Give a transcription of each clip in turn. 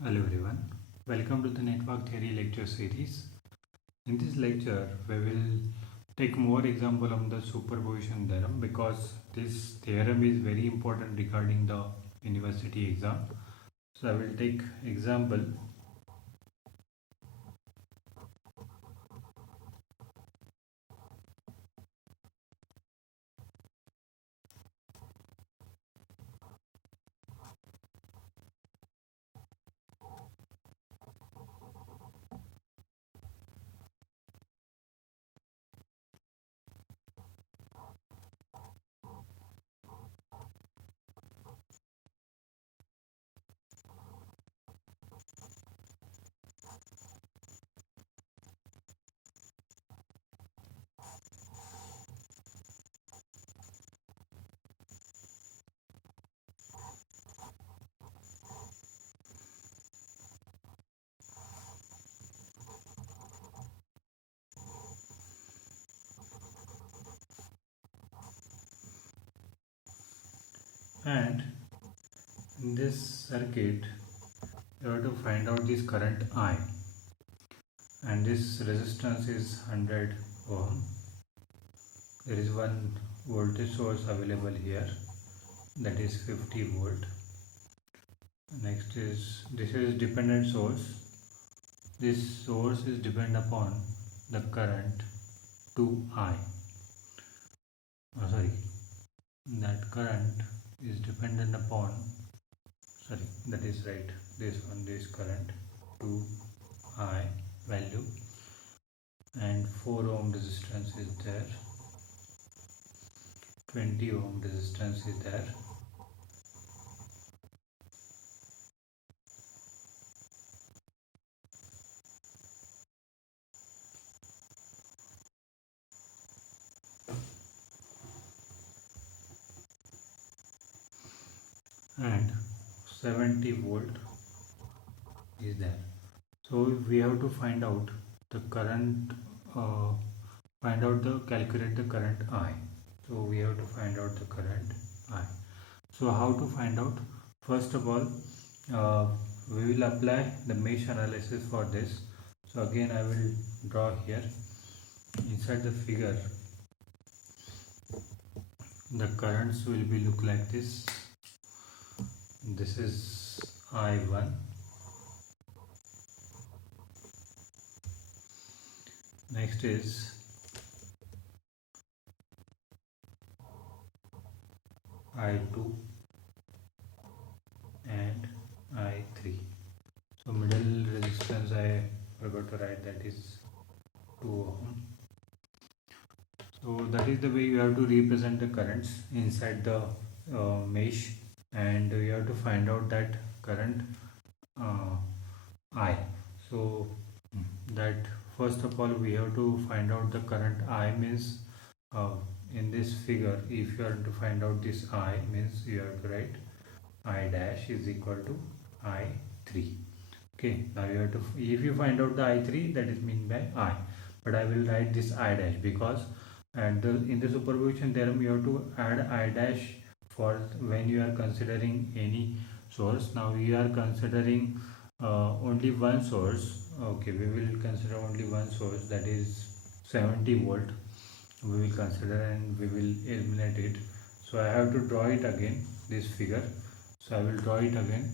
Hello everyone, welcome to the network theory lecture series. In this lecture, we will take more example of the superposition theorem because this theorem is very important regarding the university exam. So I will take example. And in this circuit, you have to find out this current I, and this resistance is 100 ohm. There is one voltage source available here, that is 50 volt. Next is, this is dependent source. This source is dependent upon the current 2I. That current is dependent upon, that is right, this current 2I value, and 4 ohm resistance is there, 20 ohm resistance is there. And 70 volt is there. So we have to find out the current, calculate the current I. So we have to find out the current I. So how to find out? First of all, we will apply the mesh analysis for this. So again I will draw here inside the figure. The currents will be look like this. This is I1. Next is I2 and I3. So middle resistance I forgot to write, that is 2 ohm. So that is the way you have to represent the currents inside the mesh, and you have to find out that current I. So that first of all we have to find out the current I means, in this figure, if you are to find out this I means you have to write I dash is equal to I3. Okay, now you have to, if you find out the I3, that is mean by I, but I will write this I dash because, and in the superposition theorem you have to add I dash for when you are considering any source. Now we are considering only one source. Okay, we will consider only one source, that is 70 volt. We will consider and we will eliminate it. So I have to draw it again, this figure. So I will draw it again.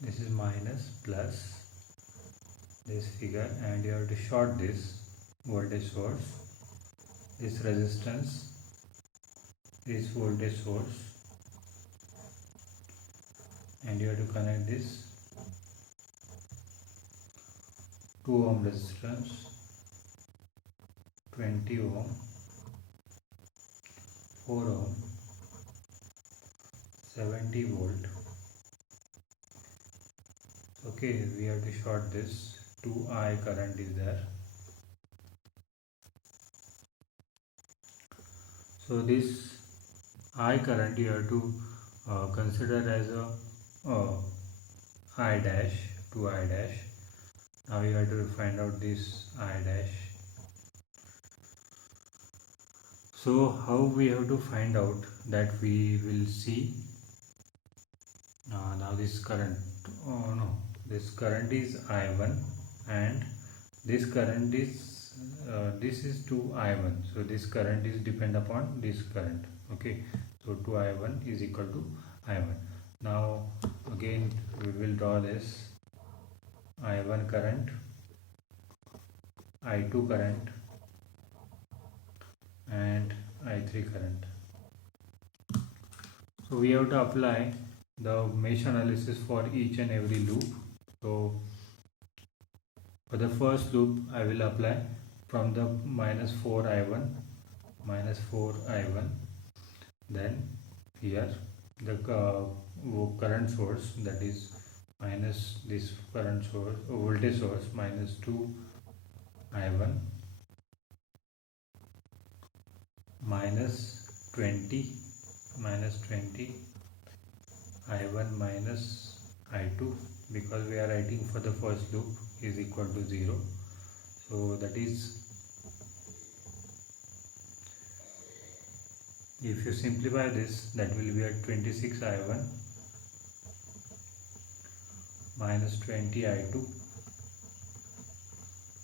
This is minus plus this figure, and you have to short this voltage source, this resistance, this voltage source, and you have to connect this 2 ohm resistance, 20 ohm, 4 ohm, 70 volt. Okay, we have to short this. 2I current is there. So this I current you have to consider as a I dash to I dash. Now you have to find out this I dash. So how we have to find out that? We will see now this current, oh no, this current is I1 and this current is this is to I1, so this current is depend upon this current. Okay, so 2I1 is equal to I1. Now again we will draw this I1 current, I2 current and I3 current. So we have to apply the mesh analysis for each and every loop. So for the first loop I will apply from the minus 4I1, then here the current source, that is minus this current source, voltage source, minus 2I1 minus 20 I1 minus I2, because we are writing for the first loop, is equal to 0. So that is, if you simplify this, that will be at 26 I1 minus 20 I2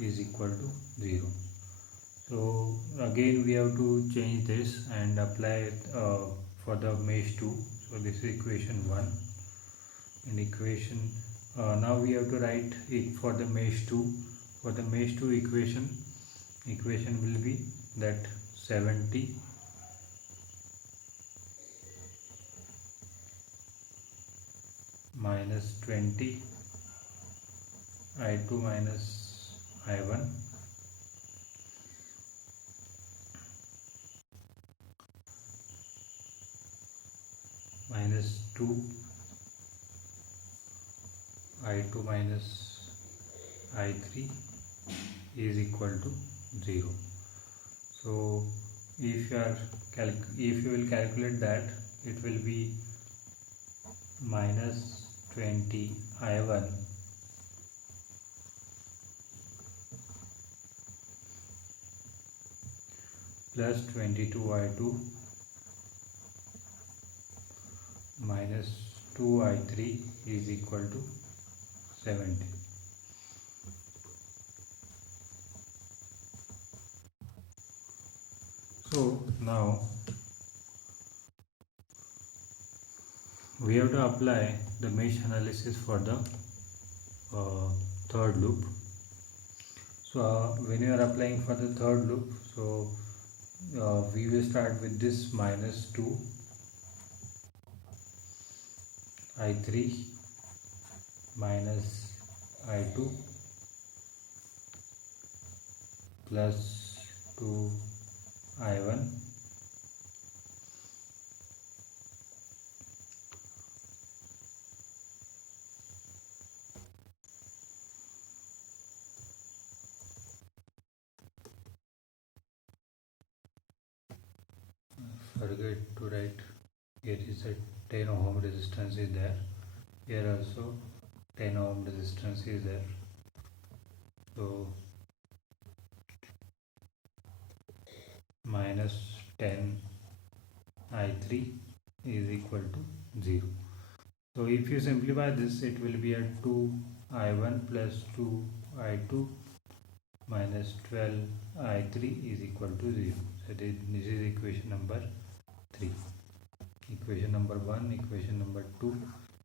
is equal to 0. So again we have to change this and apply it for the mesh 2. So this is equation 1, and equation now we have to write it for the mesh 2. For the mesh 2 equation will be that 70 minus 20 I2 minus I1 minus 2 I2 minus I3 is equal to 0. So if you will calculate that, it will be minus 20 I1 plus 22 I2 minus 2 I3 is equal to 70. So now we have to apply the mesh analysis for the third loop. So when you are applying for the third loop, so we will start with this minus 2 I3 minus I2 plus 2 I1 forget to write, here is a 10 ohm resistance is there, here also 10 ohm resistance is there. So minus 10 I3 is equal to 0. So if you simplify this, it will be at 2 I1 plus 2 I2 minus 12 I3 is equal to 0. So this is equation number 3. Equation number 1, equation number 2.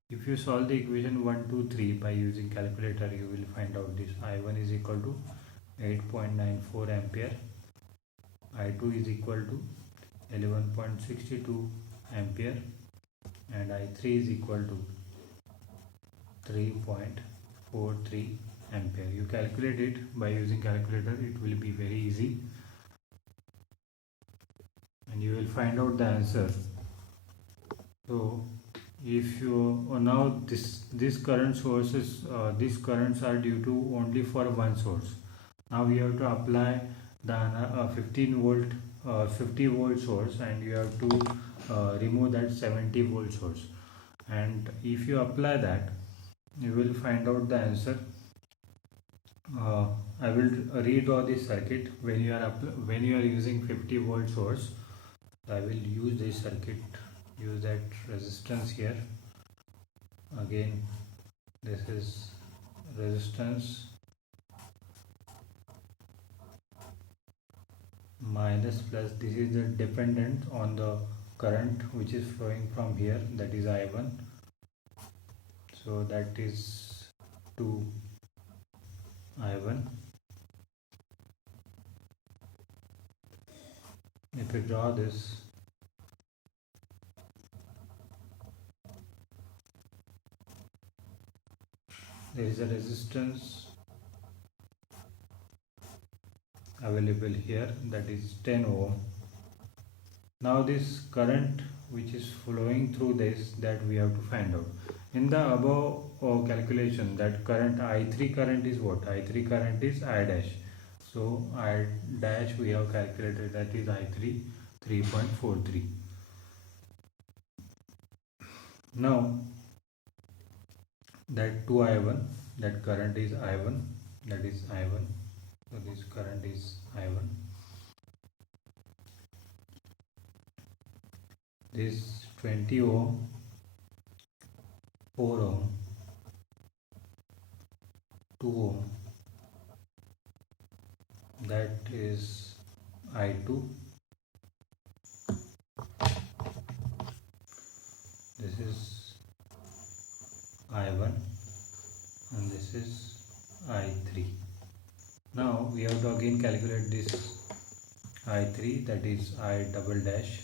If you solve the equation 1, 2, 3 by using calculator, you will find out this. I1 is equal to 8.94 ampere, I2 is equal to 11.62 ampere, and I3 is equal to 3.43 ampere. You calculate it by using calculator, it will be very easy, and you will find out the answer. So if you now this current sources, these currents are due to only for one source. Now we have to apply the 15 volt 50 volt source, and you have to remove that 70 volt source. And if you apply that, you will find out the answer. I will redraw this circuit. When you are using 50 volt source, I will use this circuit, use that resistance here. Again, this is resistance minus plus. This is the dependent on the current which is flowing from here, that is I1. So that is 2 I1. If we draw this, there is a resistance available here, that is 10 ohm. Now this current which is flowing through this, that we have to find out. In the above calculation, that current I3 current is what? I3 current is I dash. So I dash we have calculated, that is I3 3.43. Now that 2 I1, that current is I1, that is I1. So this current is I1. This 20 ohm, 4 ohm, 2 ohm, that is I2. This is I1 and this is I3. Now we have to again calculate this I3, that is I double dash.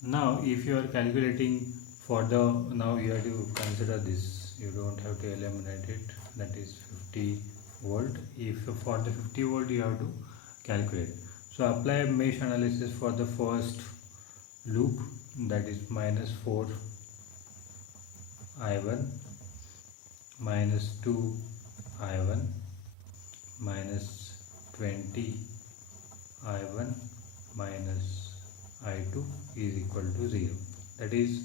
Now if you are calculating for the, now you have to consider this, you don't have to eliminate it, that is 50 volt. If for the 50 volt you have to calculate. So apply mesh analysis for the first loop, that is minus 4 I1 minus 2 I1 minus 20 I1 minus I2 is equal to 0. That is,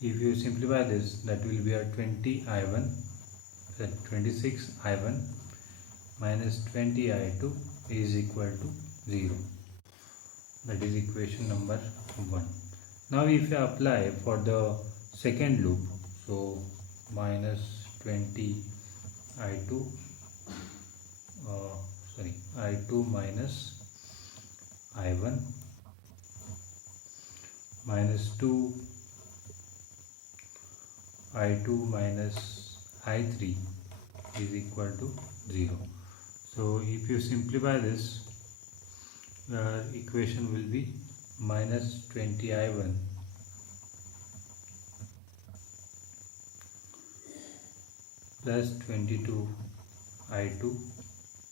if you simplify this, that will be a 20 I1, 26 I1 minus 20 I2 is equal to 0. That is equation number 1. Now if you apply for the second loop, so minus 20 I2, I2 minus I1 minus 2 I2 minus I3 is equal to 0. So if you simplify this, equation will be minus 20 I1 plus 22 I2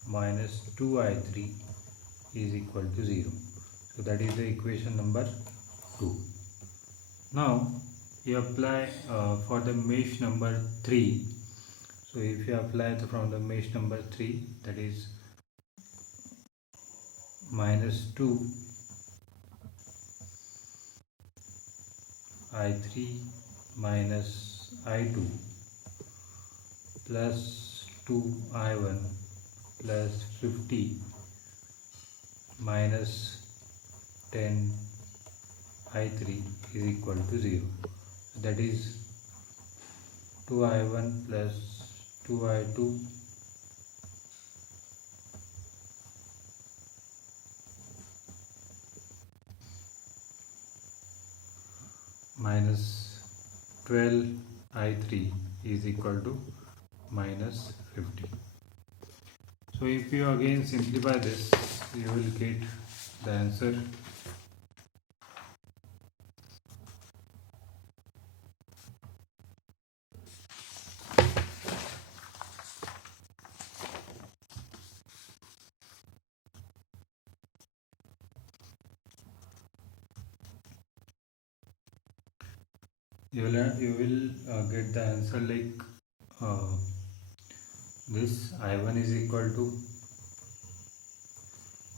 minus 2 I3 is equal to 0. So that is the equation number 2. Now you apply for the mesh number 3. So if you apply from the mesh number 3, that is minus 2 I3 minus I2 plus 2 I1 plus 50 minus 10 I3 is equal to 0. That is 2 I1 plus 2 I2 minus 12 I3 is equal to minus 50. So if you again simplify this, you will get the answer. You will get the answer like this. I1 is equal to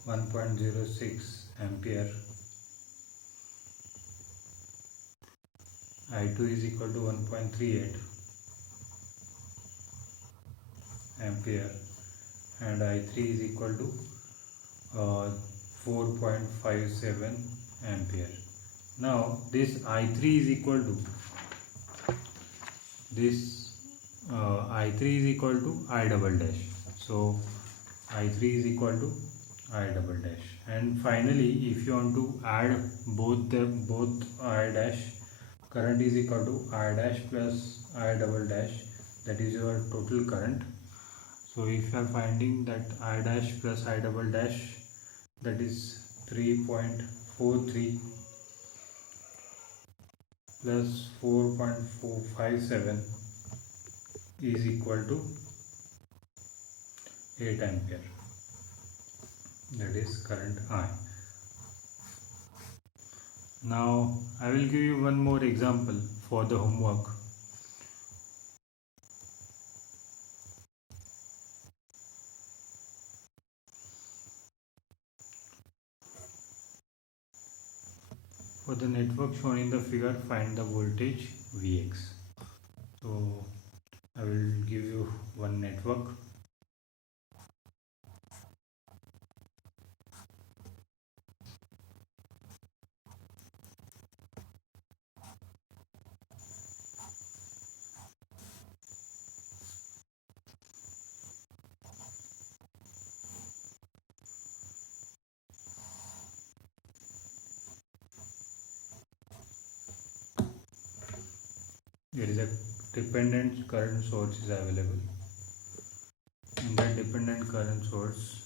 1.06 ampere I2 is equal to 1.38 ampere and I3 is equal to 4.57 ampere. Now this I3 is equal to I3 is equal to I double dash. So I3 is equal to I double dash. And finally, if you want to add both I dash, current is equal to I dash plus I double dash, that is your total current. So if you are finding that I dash plus I double dash, that is 3.43 plus 4.457 is equal to 8 ampere, that is current I. Now I will give you one more example for the homework. For the network shown in the figure, find the voltage Vx. So I will give you one network. There is a dependent current source is available. In that dependent current source,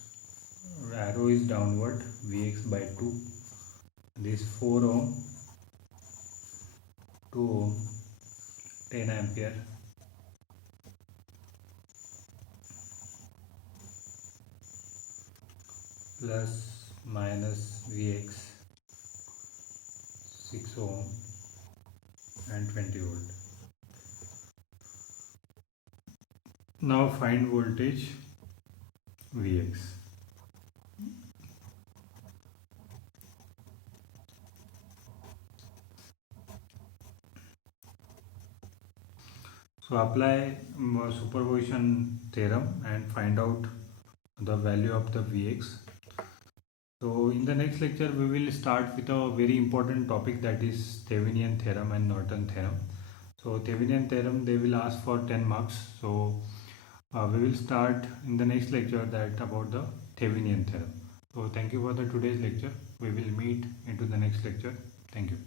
arrow is downward, Vx by 2. This 4 ohm, 2 ohm, 10 ampere, plus minus Vx, 6 ohm and 20 volt. Now find voltage Vx. So apply superposition theorem and find out the value of the Vx. So in the next lecture we will start with a very important topic, that is Thevenin theorem and Norton theorem. So Thevenin theorem they will ask for 10 marks. So we will start in the next lecture that about the Thevenin theorem. So thank you for the today's lecture. We will meet into the next lecture. Thank you.